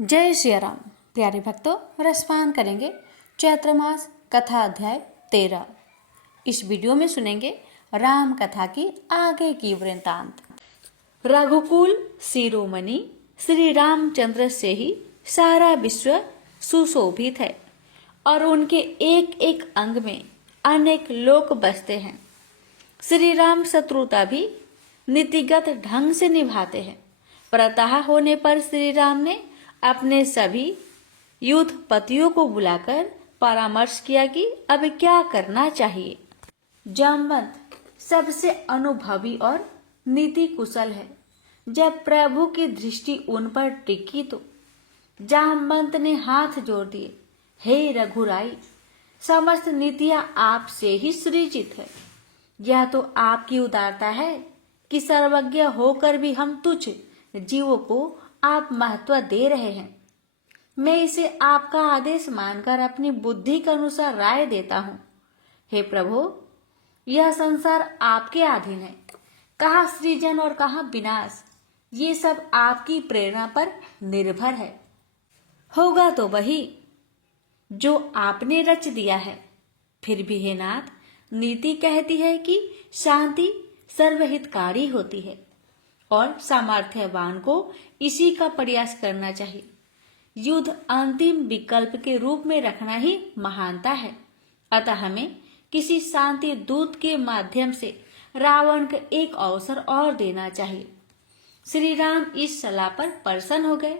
जय श्री राम। प्यारे भक्तों, रसपान करेंगे चैत्र मास कथा अध्याय 13। इस वीडियो में सुनेंगे राम कथा की आगे की वृत्तांत। रघुकुल शिरोमणि श्री रामचंद्र से ही सारा विश्व सुशोभित है और उनके एक एक अंग में अनेक लोक बसते हैं। श्री राम शत्रुता भी नीतिगत ढंग से निभाते हैं। प्रातः होने पर श्री राम ने अपने सभी युद्धपतियों को बुलाकर परामर्श किया कि अब क्या करना चाहिए। जामवंत सबसे अनुभवी और नीति कुशल है। जब प्रभु की दृष्टि उन पर टिकी तो जामवंत ने हाथ जोड़ दिए, हे रघुराई, समस्त नीतियां आपसे ही सृजित है। यह तो आपकी उदारता है कि सर्वज्ञ होकर भी हम तुच्छ जीवों को आप महत्व दे रहे हैं। मैं इसे आपका आदेश मानकर अपनी बुद्धि के अनुसार राय देता हूँ। हे प्रभु, यह संसार आपके अधीन है। कहाँ सृजन और कहाँ विनाश, ये सब आपकी प्रेरणा पर निर्भर है। होगा तो वही जो आपने रच दिया है। फिर भी हे नाथ, नीति कहती है कि शांति सर्वहितकारी होती है और सामर्थ्यवान को इसी का प्रयास करना चाहिए। युद्ध अंतिम विकल्प के रूप में रखना ही महानता है। अतः हमें किसी शांति दूत के माध्यम से रावण को एक अवसर और देना चाहिए। श्री राम इस सलाह पर प्रसन्न हो गए।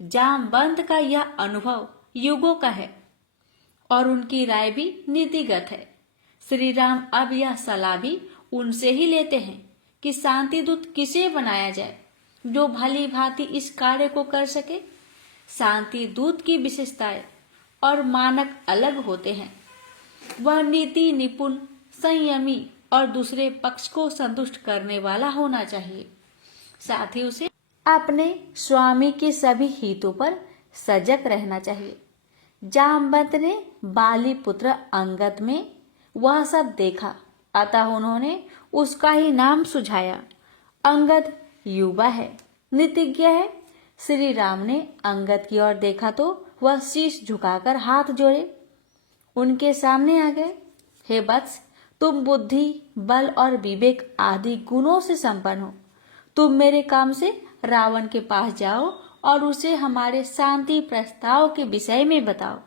जामवंत का यह अनुभव युगों का है और उनकी राय भी नीतिगत है। श्री राम अब यह सलाह भी उनसे ही लेते हैं कि शांति दूत किसे बनाया जाए जो भली भांति इस कार्य को कर सके। शांति दूत की विशेषताएं और मानक अलग होते हैं। वह नीति निपुण, संयमी और दूसरे पक्ष को संतुष्ट करने वाला होना चाहिए। साथ ही उसे अपने स्वामी के सभी हितों पर सजग रहना चाहिए। जामवंत ने बाली पुत्र अंगद में वह सब देखा, अतः उन्होंने उसका ही नाम सुझाया। अंगद युवा है, नीतिज्ञ है। श्री राम ने अंगद की ओर देखा तो वह शीश झुकाकर हाथ जोड़े उनके सामने आ गए। हे वत्स, तुम बुद्धि, बल और विवेक आदि गुणों से संपन्न हो। तुम मेरे काम से रावण के पास जाओ और उसे हमारे शांति प्रस्ताव के विषय में बताओ।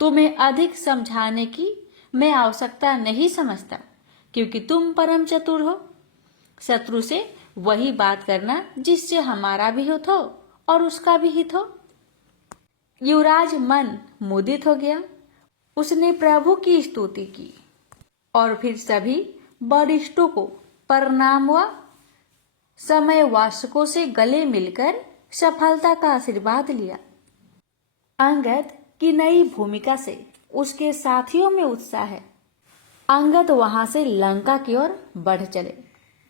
तुम्हें अधिक समझाने की मैं आवश्यकता नहीं समझता, क्योंकि तुम परम चतुर हो। शत्रु से वही बात करना जिससे हमारा भी हित हो और उसका भी हित हो। युवराज मन मुदित हो गया। उसने प्रभु की स्तुति की और फिर सभी वरिष्ठों को प्रणाम व समय वासकों से गले मिलकर सफलता का आशीर्वाद लिया। अंगद की नई भूमिका से उसके साथियों में उत्साह है। अंगद वहां से लंका की ओर बढ़ चले।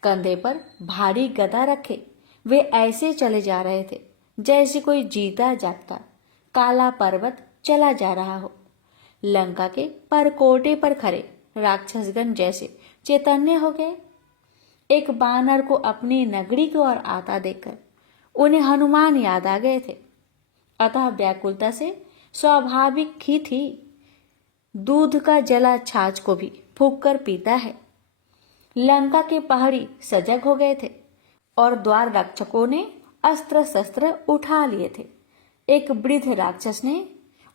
कंधे पर भारी गदा रखे वे ऐसे चले जा रहे थे जैसे कोई जीता जागता काला पर्वत चला जा रहा हो। लंका के परकोटे पर खड़े राक्षसगण जैसे चैतन्य हो गए। एक बानर को अपनी नगरी की ओर आता देखकर उन्हें हनुमान याद आ गए थे। अतः व्याकुलता से स्वाभाविक ही थी। दूध का जला छाछ को भी फूंक कर पीता है। लंका के पहाड़ी सजग हो गए थे और द्वार रक्षकों ने अस्त्र शस्त्र उठा लिए थे। एक वृद्ध राक्षस ने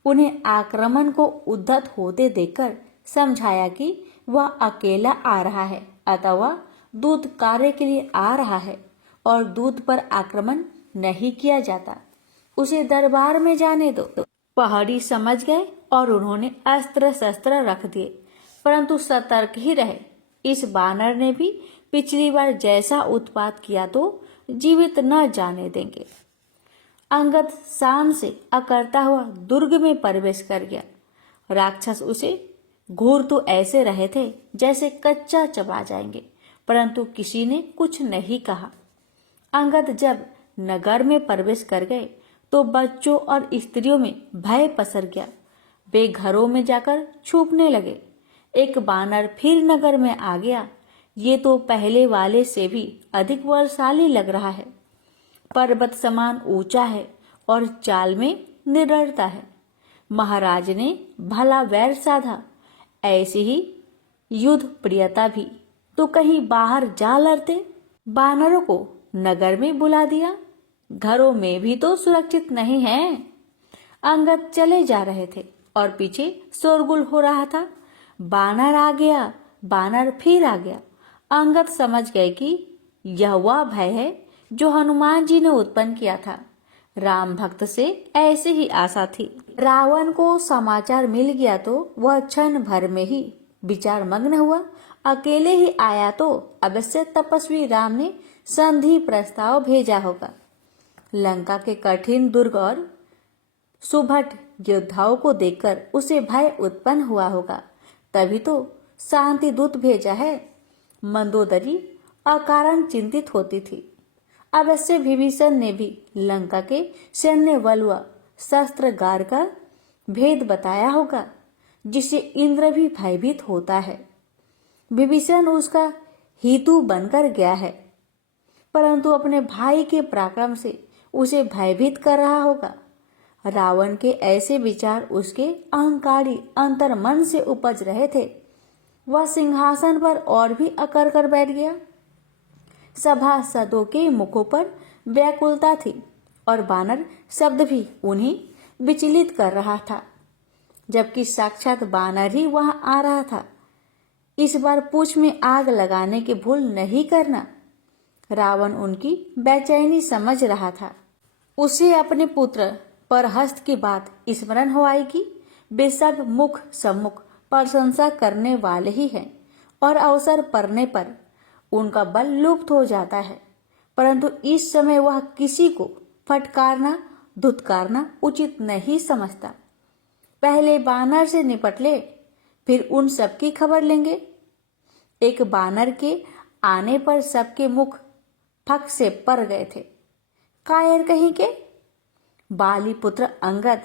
उन्हें आक्रमण को उद्धत होते देखकर समझाया कि वह अकेला आ रहा है, अतः वह दूत कार्य के लिए आ रहा है और दूत पर आक्रमण नहीं किया जाता। उसे दरबार में जाने दो। पहाड़ी समझ गए और उन्होंने अस्त्र शस्त्र रख दिए, परंतु सतर्क ही रहे। इस बानर ने भी पिछली बार जैसा उत्पात किया तो जीवित न जाने देंगे। अंगद शान से अकरता हुआ दुर्ग में प्रवेश कर गया। राक्षस उसे घूर तो ऐसे रहे थे जैसे कच्चा चबा जाएंगे, परंतु किसी ने कुछ नहीं कहा। अंगद जब नगर में प्रवेश कर गए तो बच्चों और स्त्रियों में भय पसर गया। वे घरों में जाकर छुपने लगे। एक बानर फिर नगर में आ गया। ये तो पहले वाले से भी अधिक बलशाली लग रहा है। पर्वत समान ऊंचा है और चाल में निडरता है। महाराज ने भला वैर साधा, ऐसी ही युद्ध प्रियता भी। तो कहीं बाहर जा लड़ते। बानरों को नगर में बुला दिया, घरों में भी तो सुरक्षित नहीं है। अंगद चले जा रहे थे और पीछे शोरगुल हो रहा था। बानर आ गया, बानर फिर आ गया। अंगद समझ गए कि यह वह भय है जो हनुमान जी ने उत्पन्न किया था। राम भक्त से ऐसे ही आशा थी। रावण को समाचार मिल गया तो वह क्षण भर में ही विचार मग्न हुआ। अकेले ही आया तो अवश्य तपस्वी राम ने संधि प्रस्ताव भेजा होगा। लंका के कठिन दुर्ग और सुभट योद्धाओं को देखकर उसे भय उत्पन्न हुआ होगा, तभी तो शांति दूत भेजा है। मंदोदरी अकारण चिंतित होती थी। अवश्य विभीषण ने भी लंका के सैन्य बल व शस्त्रगार का भेद बताया होगा, जिससे इंद्र भी भयभीत होता है। विभीषण उसका हितु बनकर गया है, परंतु अपने भाई के पराक्रम से उसे भयभीत कर रहा होगा। रावण के ऐसे विचार उसके अहंकारी अंतर्मन से उपज रहे थे। वह सिंहासन पर और भी अकड़ कर बैठ गया। सभासदों के मुखों पर व्याकुलता थी और बानर शब्द भी उन्हें विचलित कर रहा था, जबकि साक्षात बानर ही वहां आ रहा था। इस बार पूंछ में आग लगाने की भूल नहीं करना। रावण उनकी बेचैनी समझ रहा था। उसे अपने पुत्र परहस्त की बात स्मरण हो आई कि वे सब मुख सम्मुख प्रशंसा करने वाले ही हैं और अवसर पड़ने पर उनका बल लुप्त हो जाता है, परंतु इस समय वह किसी को फटकारना धुतकारना उचित नहीं समझता। पहले बानर से निपट ले, फिर उन सबकी खबर लेंगे। एक बानर के आने पर सबके मुख फक से पर गए थे। कायर कहीं के। बाली पुत्र अंगद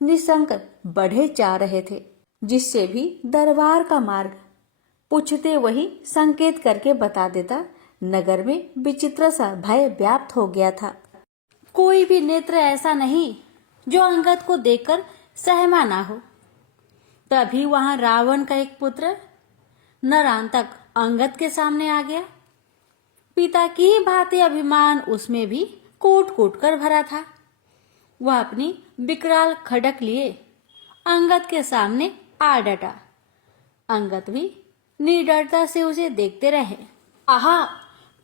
निशंक बढ़े जा रहे थे, जिससे भी दरबार का मार्ग पूछते वही संकेत करके बता देता। नगर में विचित्र सा भय व्याप्त हो गया था। कोई भी नेत्र ऐसा नहीं जो अंगद को देखकर सहमा ना हो। तभी वहां रावण का एक पुत्र नरांतक अंगद के सामने आ गया। पिता की ही भांति अभिमान उसमें भी कूट कूट कर भरा था। वह अपनी विकराल खड़क लिए अंगद के सामने आ डटा। अंगद भी निडरता से उसे देखते रहे। आहा,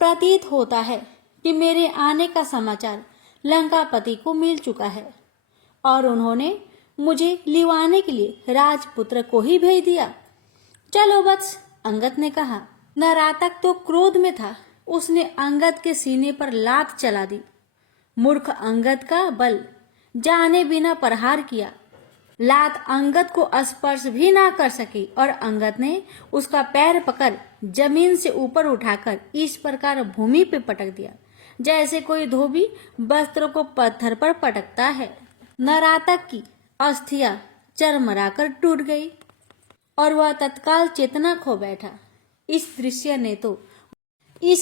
प्रतीत होता है कि मेरे आने का समाचार लंकापति को मिल चुका है और उन्होंने मुझे लिवाने के लिए राजपुत्र को ही भेज दिया। चलो वत्स, अंगद ने कहा। नरातक तो क्रोध में था। उसने अंगद के सीने पर लात चला दी। मूर्ख अंगद का बल जाने बिना प्रहार किया। लात अंगद को स्पर्श भी ना कर सकी और अंगद ने उसका पैर पकड़ जमीन से ऊपर उठाकर इस प्रकार भूमि पे पटक दिया, जैसे कोई धोबी वस्त्र को पत्थर पर पटकता है। नरातक की अस्थियां चरमराकर टूट गई और वह तत्काल चेतना खो बैठा। इस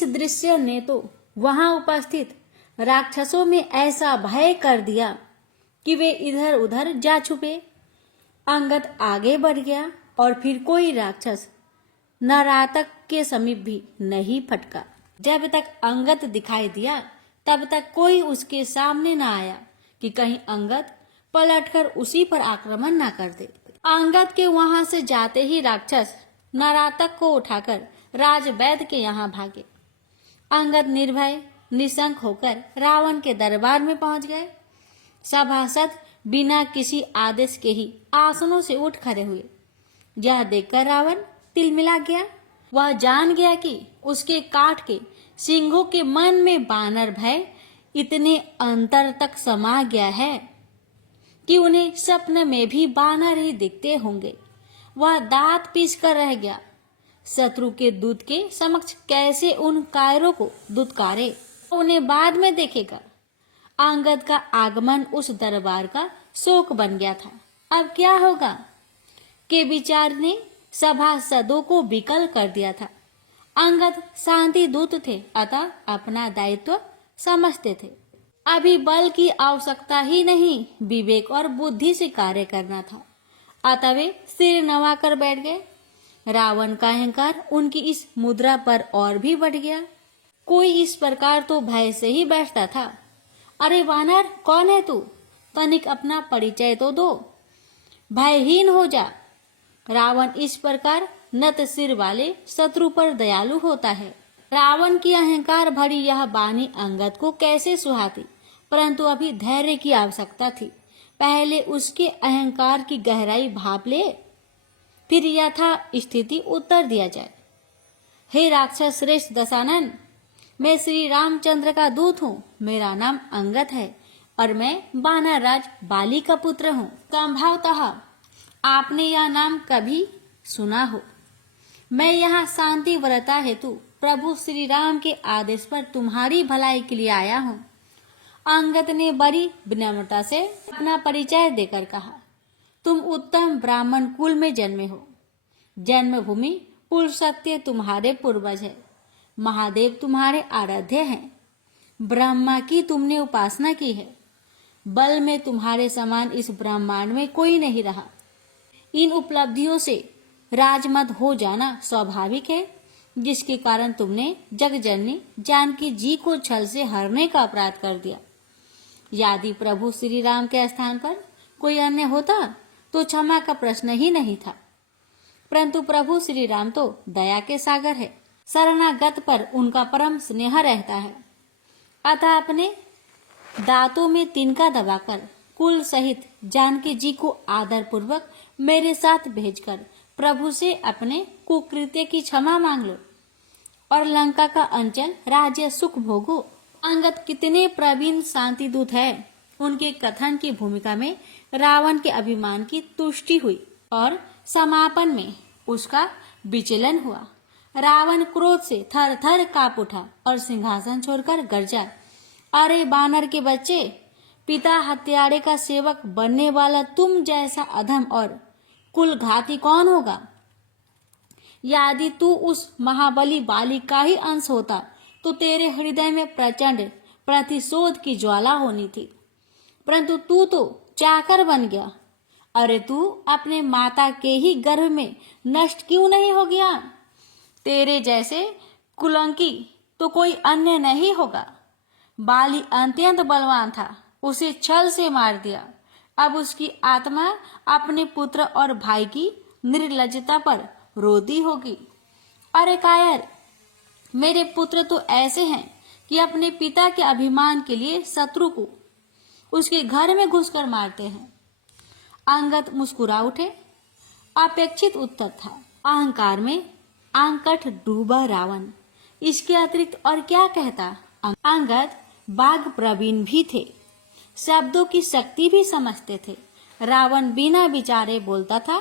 दृश्य ने तो वहां उपस्थित राक्षसों में ऐसा भय कर दिया कि वे इधर उधर जा छुपे। अंगद आगे बढ़ गया और फिर कोई राक्षस नरातक के समीप भी नहीं फटका। जब तक अंगद दिखाई दिया तब तक कोई उसके सामने न आया कि कहीं अंगद पलटकर उसी पर आक्रमण न कर दे। अंगद के वहां से जाते ही राक्षस नरातक को उठाकर राजवैद्य के यहाँ भागे। अंगद निर्भय निशंक होकर रावण के दरबार में पहुंच गए। सभासद बिना किसी आदेश के ही आसनों से उठ खड़े हुए। यह देखकर रावण तिलमिला गया। वह जान गया कि उसके काठ के सिंहों के मन में बानर भय इतने अंतर तक समा गया है कि उन्हें स्वप्न में भी बानर ही दिखते होंगे। वह दांत पीस कर रह गया। शत्रु के दूत के समक्ष कैसे उन कायरों को दुत्कारे, उन्हें बाद में देखेगा। अंगद का आगमन उस दरबार का शोक बन गया था। अब क्या होगा के विचार ने सभासदों को विकल कर दिया था। अंगद शांति दूत थे, अतः अपना दायित्व समझते थे। अभी बल की आवश्यकता ही नहीं, विवेक और बुद्धि से कार्य करना था। अतः वे सिर नवाकर बैठ गए। रावण का अहंकार उनकी इस मुद्रा पर और भी बढ़ गया। कोई इस प्रकार तो भय से ही बैठता था। अरे वानर, कौन है तू? तनिक अपना परिचय तो दो, भयहीन हो जा। रावण इस प्रकार नत सिर वाले शत्रु पर दयालु होता है। रावण की अहंकार भरी यह वाणी अंगद को कैसे सुहाती, परंतु अभी धैर्य की आवश्यकता थी। पहले उसके अहंकार की गहराई भाप ले, फिर यथा स्थिति उत्तर दिया जाए। हे राक्षस श्रेष्ठ दशानन, मैं श्री रामचंद्र का दूत हूँ। मेरा नाम अंगद है और मैं वानर राज बाली का पुत्र हूँ। संभवतः आपने यह नाम कभी सुना हो। मैं यहाँ शांति व्रता हेतु प्रभु श्री राम के आदेश पर तुम्हारी भलाई के लिए आया हूँ। अंगद ने बड़ी विनम्रता से अपना परिचय देकर कहा, तुम उत्तम ब्राह्मण कुल में जन्मे हो। जन्मभूमि पुरुषत्य तुम्हारे पूर्वज है। महादेव तुम्हारे आराध्य हैं। ब्रह्मा की तुमने उपासना की है। बल में तुम्हारे समान इस ब्रह्मांड में कोई नहीं रहा। इन उपलब्धियों से राजमत हो जाना स्वाभाविक है, जिसके कारण तुमने जगजननी जानकी जी को छल से हरने का अपराध कर दिया। यदि प्रभु श्री राम के स्थान पर कोई अन्य होता तो क्षमा का प्रश्न ही नहीं था, परंतु प्रभु श्री राम तो दया के सागर है। शरणागत पर उनका परम स्नेह रहता है। अतः अपने दांतों में तिनका दबाकर कुल सहित जानकी जी को आदर पूर्वक मेरे साथ भेजकर प्रभु से अपने कुकृत्य की क्षमा मांग लो और लंका का अंचल राज्य सुख भोगो। अंगद कितने प्रवीण शांति दूत है। उनके कथन की भूमिका में रावण के अभिमान की तुष्टि हुई और समापन में उसका विचलन हुआ। रावण क्रोध से थर थर कांप उठा और सिंहासन छोड़कर गरजा, अरे बानर के बच्चे, पिता हत्यारे का सेवक बनने वाला तुम जैसा अधम और कुलघाती कौन होगा? यदि तू उस महाबली बाली का ही अंश होता तो तेरे हृदय में प्रचंड प्रतिशोध की ज्वाला होनी थी, परंतु तू तो चाकर बन गया। अरे तू अपने माता के ही गर्भ में नष्ट क्यों नहीं हो गया? तेरे जैसे कुलंकी तो कोई अन्य नहीं होगा। बाली अत्यंत बलवान था, उसे छल से मार दिया। अब उसकी आत्मा अपने पुत्र और भाई की निर्लज्जता पर रोती होगी। अरे कायर, मेरे पुत्र तो ऐसे हैं कि अपने पिता के अभिमान के लिए शत्रु को उसके घर में घुसकर मारते हैं। अंगद मुस्कुरा उठे। अपेक्षित उत्तर था। अहंकार में आंकट डूबा रावण इसके अतिरिक्त और क्या कहता। अंगद बाघ प्रवीण भी थे, शब्दों की शक्ति भी समझते थे। रावण बिना विचारे बोलता था,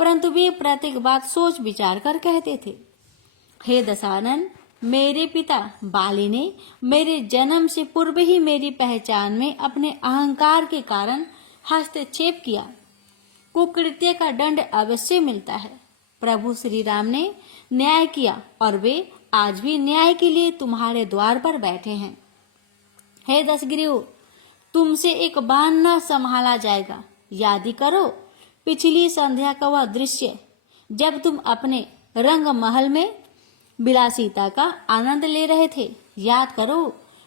परंतु वे प्रत्येक बात सोच विचार कर कहते थे। हे दशानन, मेरे पिता बाली ने मेरे जन्म से पूर्व ही मेरी पहचान में अपने अहंकार के कारण हस्तक्षेप किया। कुकृत्य का दंड अवश्य मिलता है। प्रभु श्री राम ने न्याय किया और वे आज भी न्याय के लिए तुम्हारे द्वार पर बैठे हैं। हे दशग्रीव, तुमसे एक बाण न संभाला जाएगा। याद करो पिछली संध्या का वह दृश्य जब तुम अपने रंग महल में विलासिता का आनंद ले रहे थे। याद करो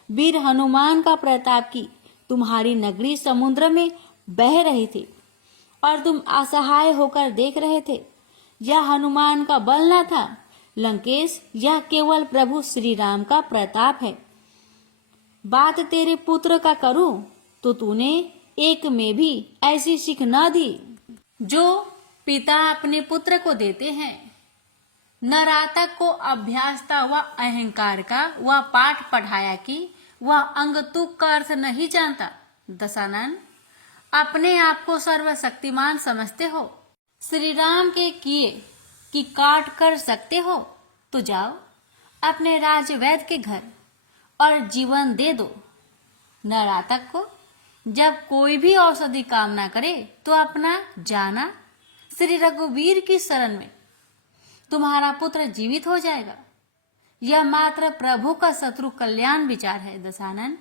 वीर हनुमान का प्रताप की तुम्हारी नगरी समुद्र में बह रही थी और तुम असहाय होकर देख रहे थे। यह हनुमान का बल न था लंकेश, यह केवल प्रभु श्री राम का प्रताप है। बात तेरे पुत्र का करूं तो तूने एक में भी ऐसी सीख न दी जो पिता अपने पुत्र को देते हैं। नरातक को अभ्यासता व अहंकार का वह पाठ पढ़ाया कि वह अंगतुक का अर्थ नहीं जानता। दशानन, अपने आप को सर्वशक्तिमान समझते हो। श्री राम के किए कि काट कर सकते हो तो जाओ अपने राजवैद्य के घर और जीवन दे दो। नरातक को जब कोई भी औषधि काम ना करे तो अपना जाना श्री रघुवीर की शरण में, तुम्हारा पुत्र जीवित हो जाएगा। यह मात्र प्रभु का शत्रु कल्याण विचार है। दशानन,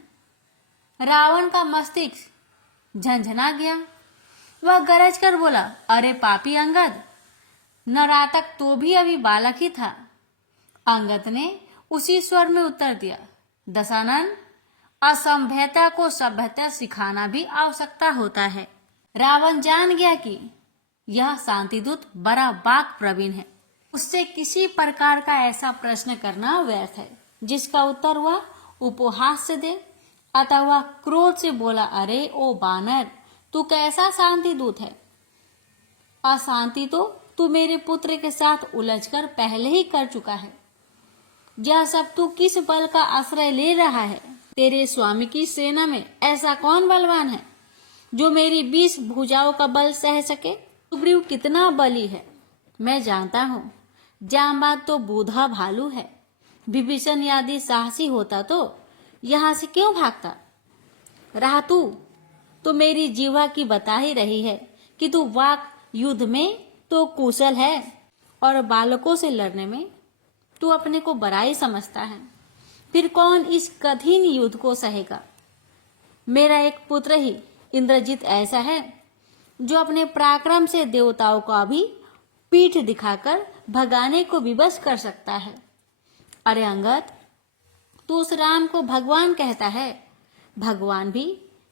रावण का मस्तिष्क झंझना गया। वह गरज कर बोला, अरे पापी अंगद, नरातक तो भी अभी बालक ही था। अंगद ने उसी स्वर में उत्तर दिया, दशानन, असभ्यता को सभ्यता सिखाना भी आवश्यकता होता है। रावण जान गया कि यह शांतिदूत बड़ा वाक प्रवीण है। उससे किसी प्रकार का ऐसा प्रश्न करना व्यर्थ है जिसका उत्तर वह उपहास से दे। अतः वह क्रोध से बोला, अरे ओ बानर, तू कैसा शांतिदूत है? अशांति तो तू मेरे पुत्र के साथ उलझकर पहले ही कर चुका है। यह सब तू किस बल का आश्रय ले रहा है? तेरे स्वामी की सेना में ऐसा कौन बलवान है जो मेरी 20 भुजाओं का बल सह सके? सुग्रीव कितना बली है मैं जानता हूँ। जांबाद तो बूढ़ा भालू है। विभीषण यदि साहसी होता तो यहाँ से क्यों भागता? रहा तू तो मेरी जीवा की बता ही रही है कि तू वाक युद्ध में तो कुशल है और बालकों से लड़ने में तू अपने को बड़ाई समझता है। फिर कौन इस कठिन युद्ध को सहेगा? मेरा एक पुत्र ही इंद्रजीत ऐसा है जो अपने पराक्रम से देवताओं का भी पीठ दिखाकर भगाने को विवश कर सकता है। अरे अंगद, तू उस राम को भगवान कहता है। भगवान भी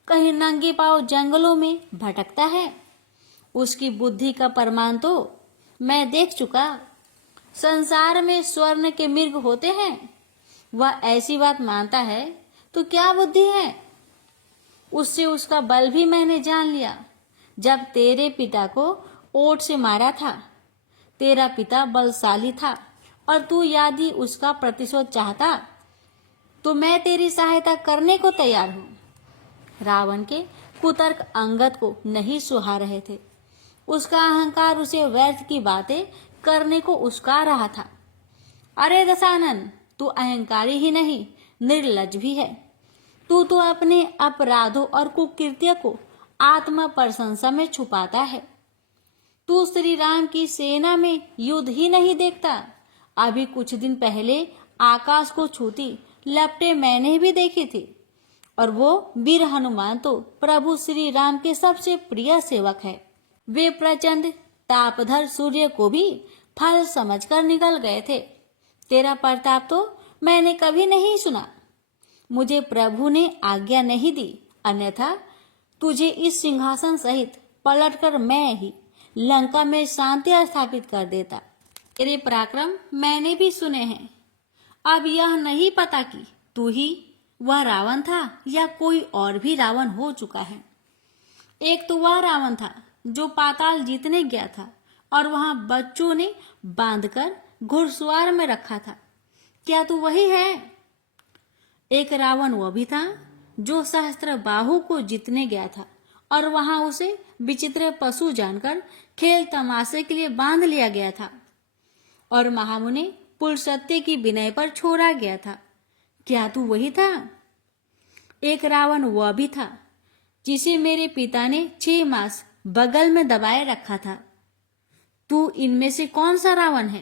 कहीं नंगे पांव जंगलों में भटकता है। उसकी बुद्धि का प्रमाण तो मैं देख चुका। संसार में स्वर्ण के मृग होते हैं। वह ऐसी बात मानता है तो क्या बुद्धि है? उससे उसका बल भी मैंने जान लिया। जब तेरे पिता को ओट से मारा था, तेरा पिता बलशाली था और तू यदि उसका प्रतिशोध चाहता तो मैं तेरी सहायता करने को तैयार हूँ। रावण के कुतर्क अंगद को नहीं सुहा रहे थे। उसका अहंकार उसे व्यर्थ की बातें करने को उस्का रहा था। अरे दशानन, तू अहंकारी ही नहीं, निर्लज भी है। तू तो अपने अपराधों और कुकृत्य को आत्मा प्रशंसा में छुपाता है। तू श्री राम की सेना में युद्ध ही नहीं देखता। अभी कुछ दिन पहले आकाश को छूती लपटें मैंने भी देखी थी, और वो वीर हनुमान तो प्रभु श्री राम के सबसे प्रिय सेवक है। वे प्रचंड तापधर सूर्य को भी फल समझकर निकल गए थे। तेरा प्रताप तो मैंने कभी नहीं सुना। मुझे प्रभु ने आज्ञा नहीं दी, अन्यथा तुझे इस सिंहासन सहित पलटकर मैं ही लंका में शांति स्थापित कर देता। तेरे पराक्रम मैंने भी सुने हैं। अब यह नहीं पता कि तू ही वह रावण था या कोई और भी रावण हो चुका है। एक तो वह रावण था जो पाताल जीतने गया था और वहां बच्चों ने बांधकर घुड़सवार में रखा था। क्या तू वही है? एक रावण वह भी था जो सहस्त्र बाहु को जीतने गया था और वहां उसे विचित्र पशु जानकर खेल तमाशे के लिए बांध लिया गया था और महामुनि पुलसत्य की विनय पर छोड़ा गया था। क्या तू वही था? एक रावण वह भी था जिसे मेरे पिता ने 6 मास बगल में दबाए रखा था। तू इनमें से कौन सा रावण है?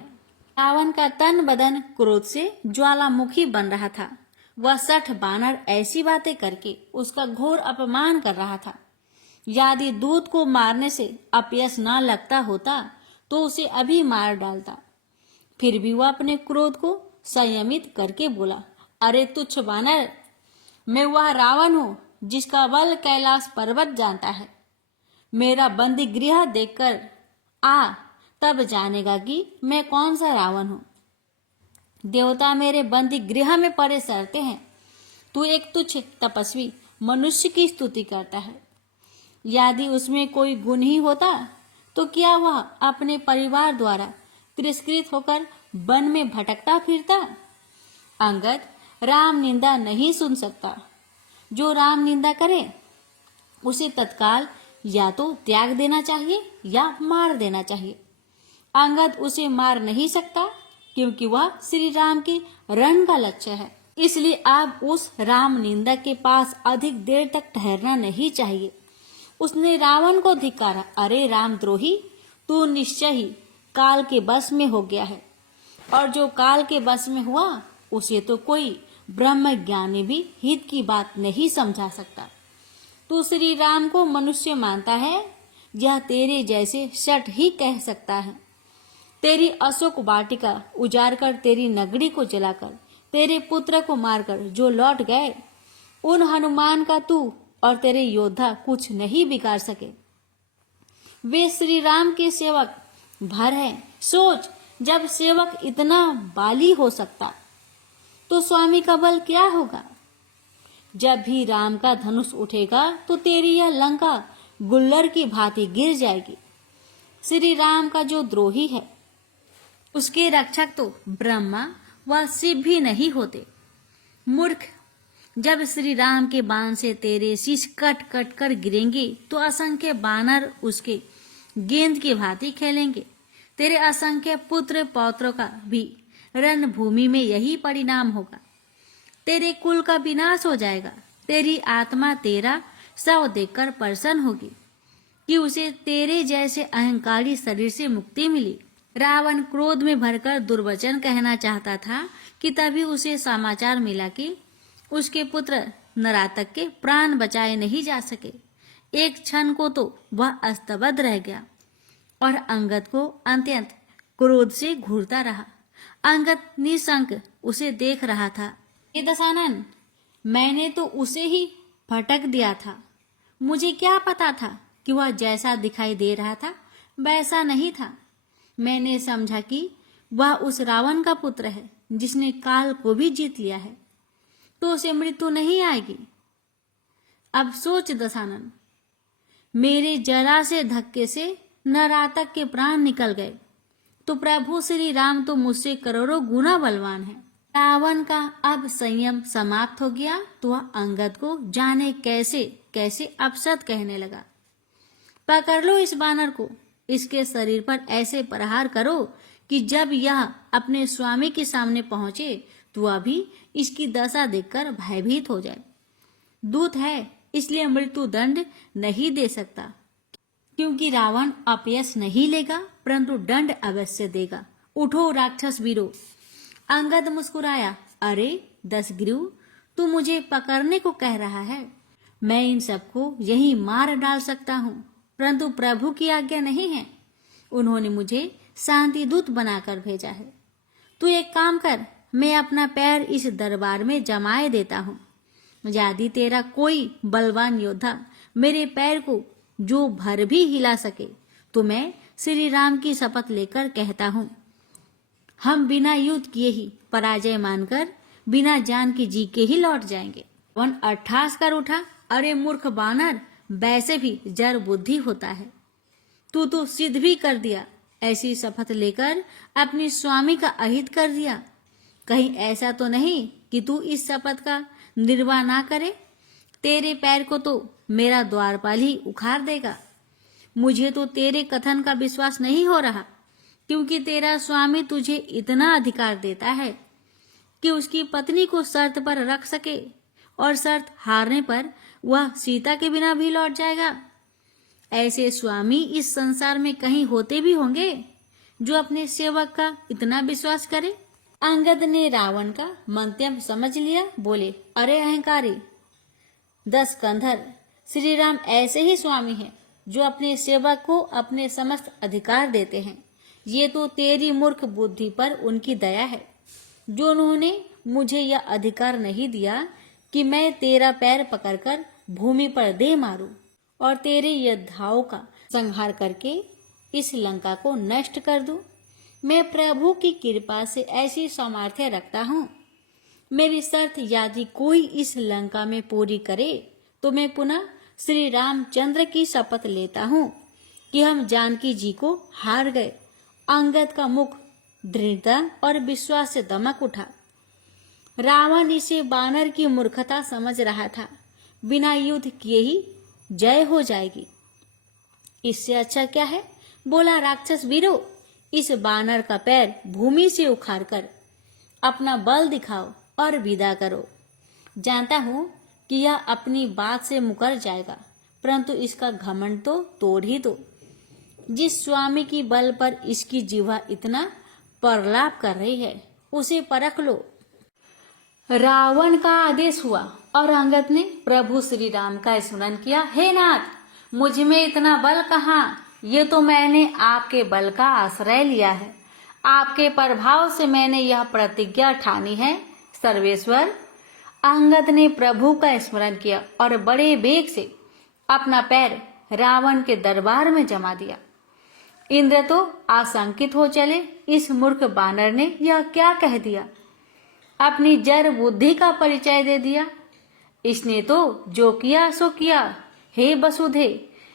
रावण का तन बदन क्रोध से ज्वालामुखी बन रहा था। वह 60 बानर ऐसी बातें करके उसका घोर अपमान कर रहा था। यदि दूत को मारने से अपयश न लगता होता तो उसे अभी मार डालता। फिर भी वह अपने क्रोध को संयमित करके बोला, अरे तुच्छ बानर, मैं वह रावण हूँ जिसका बल कैलाश पर्वत जानता है। मेरा बंदी गृह देखकर आ, तब जानेगा कि मैं कौन सा रावण हूँ। देवता मेरे बंदी गृह में पड़े सरते हैं। तू एक तुच्छ तपस्वी मनुष्य की स्तुति करता है। यदि उसमें कोई गुण ही होता तो क्या वह अपने परिवार द्वारा तिरस्कृत होकर वन में भटकता फिरता? अंगद, राम निंदा नहीं सुन सकता। जो राम निंदा करे उसे तत्काल या तो त्याग देना चाहिए या मार देना चाहिए। अंगद उसे मार नहीं सकता क्योंकि वह श्री राम के रण का लक्ष्य है। इसलिए अब उस राम निंदा के पास अधिक देर तक ठहरना नहीं चाहिए। उसने रावण को धिक्कारा। अरे रामद्रोही, तू निश्चय ही काल के बस में हो गया है, और जो काल के बस में हुआ उसे तो कोई ब्रह्म ज्ञानी भी हित की बात नहीं समझा सकता। तू श्री राम को मनुष्य मानता है, यह तेरे जैसे शठ ही कह सकता है। तेरी अशोक वाटिका उजाड़ कर, तेरी नगरी को जलाकर, तेरे पुत्र को मारकर जो लौट गए, उन हनुमान का तू और तेरे योद्धा कुछ नहीं बिगाड़ सके। वे श्री राम के सेवक भर हैं। सोच, जब सेवक इतना बाली हो सकता तो स्वामी का बल क्या होगा। जब भी राम का धनुष उठेगा तो तेरी यह लंका गुल्लर की भांति गिर जाएगी। श्री राम का जो द्रोही है, उसके रक्षक तो ब्रह्मा व शिव भी नहीं होते। मूर्ख, जब श्री राम के बाण से तेरे शीश कट कट कर गिरेंगे तो असंख्य बानर उसके गेंद की भांति खेलेंगे। तेरे असंख्य पुत्र पौत्रों का भी रणभूमि में यही परिणाम होगा। तेरे कुल का विनाश हो जाएगा। तेरी आत्मा तेरा शव देखकर प्रसन्न होगी कि उसे तेरे जैसे अहंकारी शरीर से मुक्ति मिली। रावण क्रोध में भरकर दुर्वचन कहना चाहता था कि तभी उसे समाचार मिला कि उसके पुत्र नरातक के प्राण बचाए नहीं जा सके। एक क्षण को तो वह अस्तबद्ध रह गया और अंगद को अत्यंत क्रोध से घूरता रहा। अंगद निशंक उसे देख रहा था। हे दशानन, मैंने तो उसे ही फटक दिया था। मुझे क्या पता था कि वह जैसा दिखाई दे रहा था वैसा नहीं था। मैंने समझा कि वह उस रावण का पुत्र है जिसने काल को भी जीत लिया है, तो उसे मृत्यु नहीं आएगी। अब सोच दशानन, मेरे जरा से धक्के से नरातक के प्राण निकल गए, तो प्रभु श्री राम तो मुझसे करोड़ों गुना बलवान है। रावण का अब संयम समाप्त हो गया तो वह अंगद को जाने कैसे कैसे अपशब्द कहने लगा। पकड़ लो इस बानर को, इसके शरीर पर ऐसे प्रहार करो कि जब यह अपने स्वामी के सामने पहुंचे तो वह भी इसकी दशा देखकर भयभीत हो जाए। दूत है, इसलिए मृत्यु दंड नहीं दे सकता, क्योंकि रावण अपयश नहीं लेगा परंतु दंड अवश्य देगा। उठो राक्षस वीरो। अंगद मुस्कुराया। अरे दशग्रीव, तू मुझे पकड़ने को कह रहा है? मैं इन सबको यहीं मार डाल सकता हूँ, परंतु प्रभु की आज्ञा नहीं है। उन्होंने मुझे शांति दूत बनाकर भेजा है। तू एक काम कर, मैं अपना पैर इस दरबार में जमाए देता हूँ। यदि तेरा कोई बलवान योद्धा मेरे पैर को जो भर भी हिला सके तो मैं श्री राम की शपथ लेकर कहता हूँ, हम बिना युद्ध किए ही पराजय मानकर बिना जान के जी के ही लौट जाएंगे। वन अट्ठास कर उठा। अरे मूर्ख बानर, वैसे भी जड़ बुद्धि होता है। तू तो सिद्ध भी कर दिया। ऐसी शपथ लेकर अपने स्वामी का अहित कर दिया। कहीं ऐसा तो नहीं कि तू इस शपथ का निर्वाह ना करे? तेरे पैर को तो मेरा द्वारपाल ही उखाड़ देगा। मुझे तो तेरे कथन का विश्वास नहीं हो रहा, क्योंकि तेरा स्वामी तुझे इतना अधिकार देता है कि उसकी पत्नी को शर्त पर रख सके, और शर्त हारने पर वह सीता के बिना भी लौट जाएगा। ऐसे स्वामी इस संसार में कहीं होते भी होंगे जो अपने सेवक का इतना विश्वास करे। अंगद ने रावण का मंतव्य समझ लिया। बोले, अरे अहंकारी दस कंधर, श्री राम ऐसे ही स्वामी हैं जो अपने सेवक को अपने समस्त अधिकार देते हैं। ये तो तेरी मूर्ख बुद्धि पर उनकी दया है जो उन्होंने मुझे यह अधिकार नहीं दिया कि मैं तेरा पैर पकड़कर भूमि पर दे मारूं और तेरे योद्धाओं का संहार करके इस लंका को नष्ट कर दूं। मैं प्रभु की कृपा से ऐसी सामर्थ्य रखता हूँ। मेरी शर्त यदि कोई इस लंका में पूरी करे तो मैं पुनः श्री रामचंद्र की शपथ लेता हूँ कि हम जानकी जी को हार गए। अंगद का मुख दृढ़ता और विश्वास से दमक उठा। रावण इसे बानर की मूर्खता समझ रहा था। बिना युद्ध किए ही जय हो जाएगी, इससे अच्छा क्या है? बोला, राक्षस वीरो, इस बानर का पैर भूमि से उखाड़कर अपना बल दिखाओ और विदा करो। जानता हूं कि यह अपनी बात से मुकर जाएगा, परंतु इसका घमंड तो तोड़ ही दो। जिस स्वामी की बल पर इसकी जिह्वा इतना प्रलाप कर रही है, उसे परख लो। रावण का आदेश हुआ और अंगद ने प्रभु श्री राम का स्मरण किया। हे नाथ, मुझ में इतना बल कहाँ, ये तो मैंने आपके बल का आश्रय लिया है। आपके प्रभाव से मैंने यह प्रतिज्ञा ठानी है। सर्वेश्वर, अंगद ने प्रभु का स्मरण किया और बड़े वेग से अपना पैर रावण के दरबार में जमा दिया। इंद्र तो आशंकित हो चले, इस मूर्ख बानर ने यह क्या कह दिया, अपनी जड़ बुद्धि का परिचय दे दिया। इसने तो जो किया सो किया। हे वसुधे,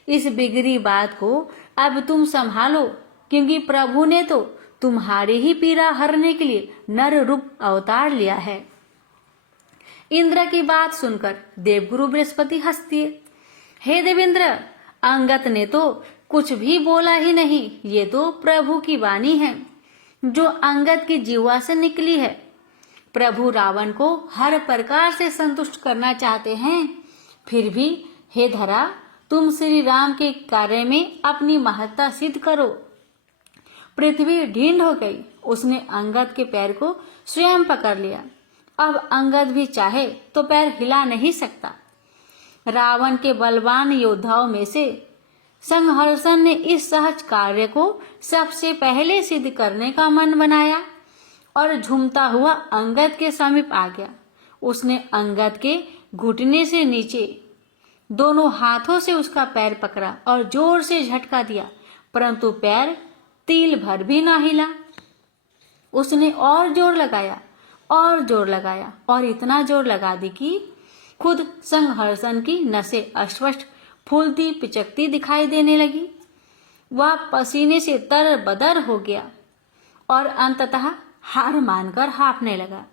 इस बिगड़ी बात को अब तुम संभालो, क्योंकि प्रभु ने तो तुम्हारी ही पीड़ा हरने के लिए नर रूप अवतार लिया है। इंद्र की बात सुनकर देवगुरु बृहस्पति हंस दिए। हे देवेंद्र, अंगद ने तो कुछ भी बोला ही नहीं, ये तो प्रभु की वाणी है जो अंगद की जीवा से निकली है। प्रभु रावण को हर प्रकार से संतुष्ट करना चाहते हैं, फिर भी हे धरा, तुम श्री राम के कार्य में अपनी महत्ता सिद्ध करो। पृथ्वी ढींढ हो गई। उसने अंगद के पैर को स्वयं पकड़ लिया। अब अंगद भी चाहे तो पैर हिला नहीं सकता। रावण के बलवान योद्धाओं में से संघर्षण ने इस सहज कार्य को सबसे पहले सिद्ध करने का मन बनाया और झूमता हुआ अंगद के समीप आ गया। उसने अंगद के घुटने से नीचे दोनों हाथों से उसका पैर पकड़ा और जोर से झटका दिया, परंतु पैर तिल भर भी ना हिला। उसने और जोर लगाया और इतना जोर लगा दी कि खुद संघर्षण की नसें अस्पष्ट फूलती पिचकती दिखाई देने लगी। वह पसीने से तरबदर हो गया और अंततः हार मानकर हाँफने लगा।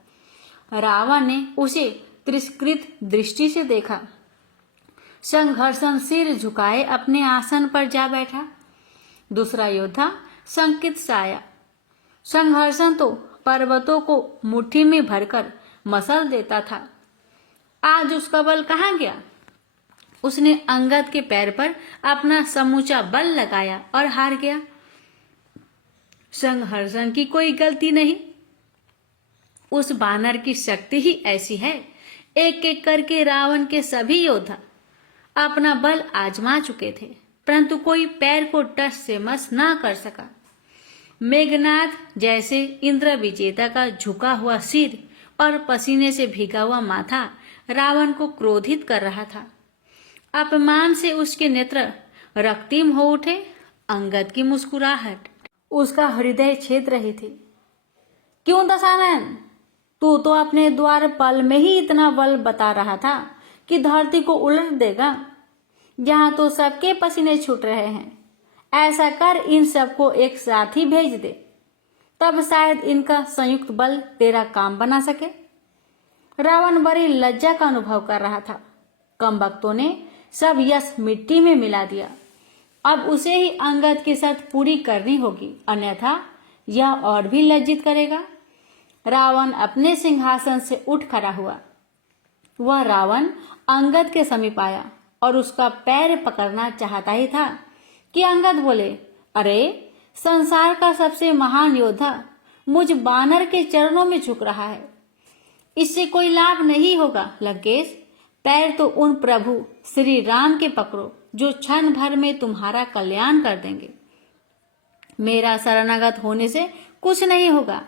रावण ने उसे तिरस्कृत दृष्टि से देखा। संघर्षण सिर झुकाए अपने आसन पर जा बैठा। दूसरा योद्धा संकित सा आया। संघर्षण तो पर्वतों को मुट्ठी में भरकर मसल देता था, आज उसका बल कहाँ गया। उसने अंगद के पैर पर अपना समूचा बल लगाया और हार गया। संघर्षण की कोई गलती नहीं, उस बानर की शक्ति ही ऐसी है। एक एक करके रावण के सभी योद्धा अपना बल आजमा चुके थे, परंतु कोई पैर को टस से मस ना कर सका। मेघनाथ जैसे इंद्र विजेता का झुका हुआ सिर और पसीने से भीगा हुआ माथा रावण को क्रोधित कर रहा था। अपमान से उसके नेत्र रक्तिम हो उठे। अंगद की मुस्कुराहट उसका हृदय छेद रही थी। क्यों दशानन, तू तो अपने द्वार पल में ही इतना बल बता रहा था कि धरती को उलट देगा। यहाँ तो सबके पसीने छूट रहे हैं। ऐसा कर इन सबको एक साथ ही भेज दे, तब शायद इनका संयुक्त बल तेरा काम बना सके। रावण बड़ी लज्जा का अनुभव कर रहा था। कमबख्तों ने सब यश मिट्टी में मिला दिया। अब उसे ही अंगद के साथ पूरी करनी होगी, अन्यथा यह और भी लज्जित करेगा। रावण अपने सिंहासन से उठ खड़ा हुआ। वह रावण अंगद के समीप आया और उसका पैर पकड़ना चाहता ही था कि अंगद बोले, अरे, संसार का सबसे महान योद्धा मुझ बानर के चरणों में झुक रहा है। इससे कोई लाभ नहीं होगा लंकेश। पैर तो उन प्रभु श्री राम के पकड़ो जो क्षण भर में तुम्हारा कल्याण कर देंगे। मेरा शरणागत होने से कुछ नहीं होगा।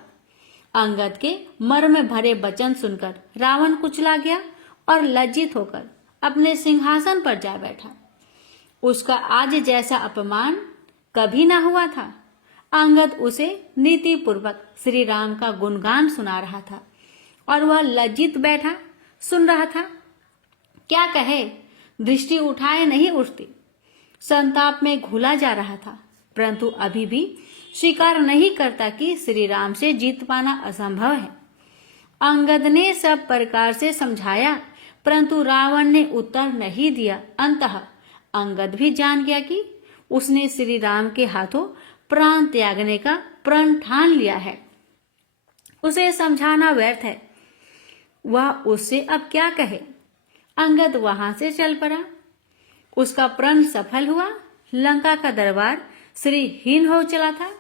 अंगद के मर्म भरे वचन सुनकर रावण कुचला गया और लज्जित होकर अपने सिंहासन पर जा बैठा। उसका आज जैसा अपमान कभी ना हुआ था। अंगद उसे नीति पूर्वक श्री राम का गुणगान सुना रहा था और वह लज्जित बैठा सुन रहा था। क्या कहे, दृष्टि उठाए नहीं उठती। संताप में घुला जा रहा था, परंतु अभी भी स्वीकार नहीं करता कि श्री राम से जीत पाना असंभव है। अंगद ने सब प्रकार से समझाया, परंतु रावण ने उत्तर नहीं दिया। अंततः अंगद भी जान गया कि उसने श्री राम के हाथों प्राण त्यागने का प्रण ठान लिया है। उसे समझाना व्यर्थ है। वह उससे अब क्या कहे। अंगद वहां से चल पड़ा। उसका प्रण सफल हुआ। लंका का दरबार श्रीहीन हो चला था।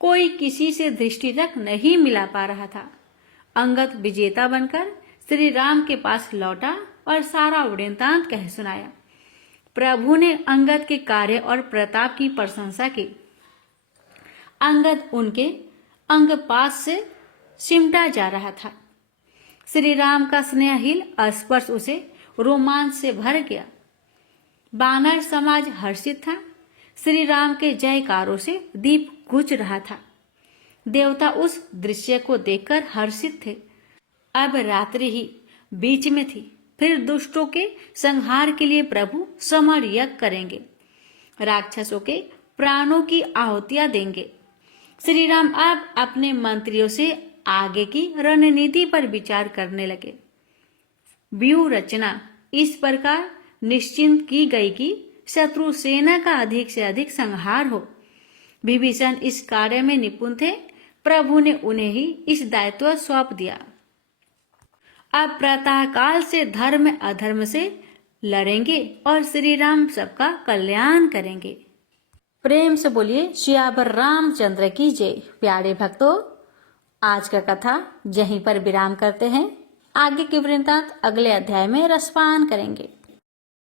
कोई किसी से दृष्टि तक नहीं मिला पा रहा था। अंगद विजेता बनकर श्री राम के पास लौटा और सारा वृत्तांत कह सुनाया। प्रभु ने अंगद के कार्य और प्रताप की प्रशंसा की। अंगद उनके अंगपास से सिमटा जा रहा था। श्री राम का स्नेहहीन स्पर्श उसे रोमांच से भर गया। वानर समाज हर्षित था। श्री राम के जयकारों से दीप गूंज रहा था। देवता उस दृश्य को देखकर हर्षित थे। अब रात्रि ही बीच में थी। फिर दुष्टों के संहार के लिए प्रभु समर यज्ञ करेंगे, राक्षसों के प्राणों की आहुतियां देंगे। श्री राम अब अपने मंत्रियों से आगे की रणनीति पर विचार करने लगे। व्यूह रचना इस प्रकार निश्चिंत की गई कि शत्रु सेना का अधिक से अधिक संहार हो। विभीषण इस कार्य में निपुण थे। प्रभु ने उन्हें ही इस दायित्व सौंप दिया। अब प्रातः काल से धर्म अधर्म से लड़ेंगे और श्री राम सबका कल्याण करेंगे। प्रेम से बोलिए सियावर रामचंद्र की जय। प्यारे भक्तों, आज का कथा यहीं पर विराम करते हैं। आगे की वृत्तांत अगले अध्याय में रसपान करेंगे।